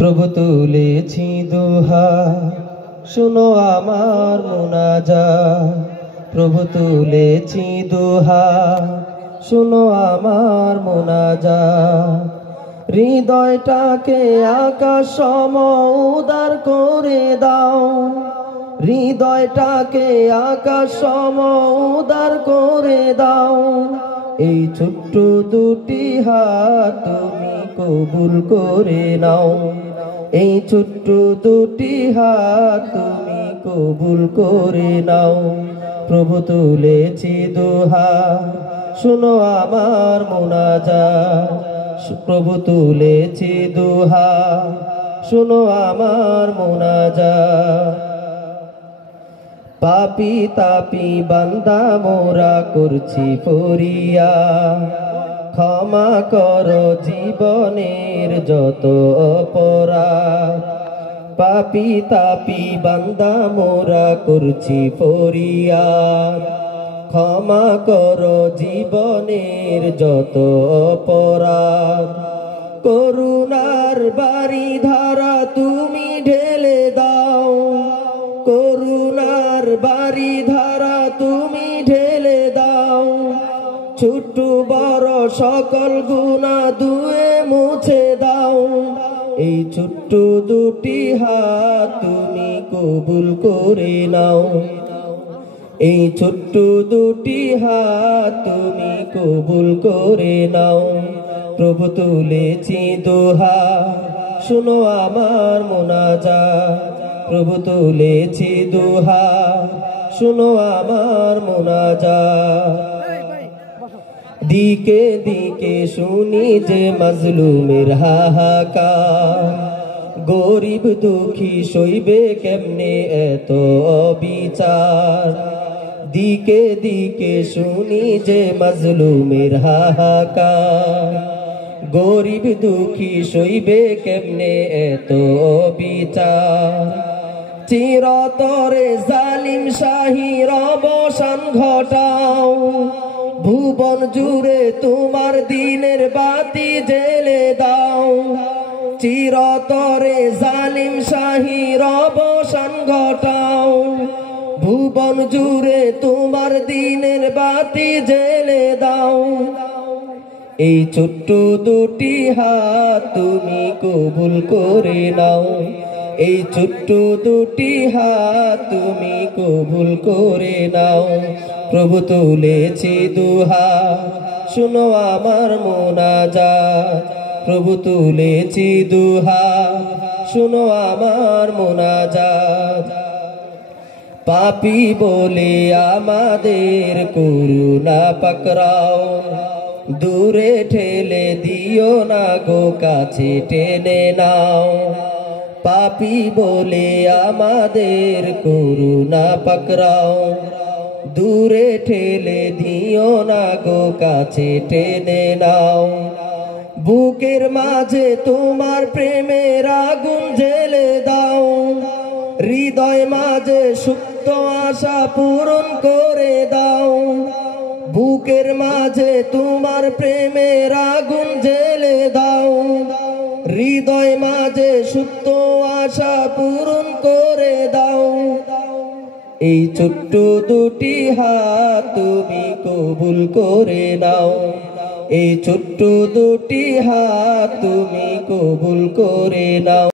প্রভু তুলেছি দুহাত, শুনো আমার মুনাজাত। প্রভু তুলেছি দুহাত, শুনো আমার মুনাজাত। হৃদয়টাকে আকাশ সম উদার করে দাও, হৃদয়টাকে আকাশ সম উদার করে দাও। এই ছোট্ট দুটি হাত তুমি কবুল করে নাও, এই ছোট্ট দুটি হাত তুমি কবুল করে নাও। প্রভু তুলেছি দুহাত, শুনো আমার মুনাজাত। প্রভু তুলেছি দুহাত, শুনো আমার মুনাজাত। পাপী তাপী বান্দা মোরা করছি ফরিয়াদ, ক্ষমা করো জীবনের যত অপরাধ। পাপী তাপী বান্দা মোরা করছি ফরিয়াদ, ক্ষমা করো জীবনের যত অপরাধ। করুণার বারিধারা তুমি ঢেলে দাও, করুণার বারিধারা তুমি ঢেলে দাও। ছোট বড় সকল গুনাহ ধুয়ে মুছে দাও। এই ছোট্ট দুটি হাত তুমি কবুল করে নাও, এই ছোট্ট দুটি হাত তুমি কবুল করে নাও। প্রভু তুলেছি দুহাত, শুনো আমার মুনাজাত। প্রভু তুলেছি দুহাত, শুনো আমার মুনাজাত। দিকে দিকে শুনি যে মাজলুমের হাহাকার, গরিব দুঃখী সইবে কেমনে এত অবিচার। দিকে দিকে শুনি যে মাজলুমের হাহাকার, গরিব দুঃখী সইবে কেমনে এত অবিচার। চিরতরে জালিম শাহীর অবসান ঘটাও, ভুবন জুড়ে তোমার দিনের বাতি জ্বেলে দাও। চিরতরে জালিম শাহীর অবসান ঘটাও, ভুবন জুড়ে তোমার দিনের বাতি জ্বেলে দাও। এই ছোট্ট দুটি হাত তুমি কবুল করে নাও, এই ছোট্ট দুটি হাত তুমি কবুল করে নাও। প্রভু তুলেছি দুহাত, শুনো আমার মুনাজাত। প্রভু তুলেছি দুহাত, শুনো আমার মুনাজাত। পাপী বলে আমাদের করুণা পাকড়াও, দূরে ঠেলে দিও না গো কাছে টেনে নাও। পাপী বলে আমাদের করুণা পাকড়াও, দূরে ঠেলে দিও না গো কাছে টেনে নাও। বুকের মাঝে তোমার প্রেমের আগুন জ্বেলে দাও, হৃদয় মাঝে সুপ্ত আশা পূরণ করে দাও। বুকের মাঝে তোমার প্রেমের আগুন জ্বেলে দাও, হৃদয় মাঝে সুপ্ত আশা পূরণ করে দাও। এই ছোট্ট দুটি হাত তুমি কবুল করে নাও, এই ছোট্ট দুটি হাত তুমি কবুল করে নাও।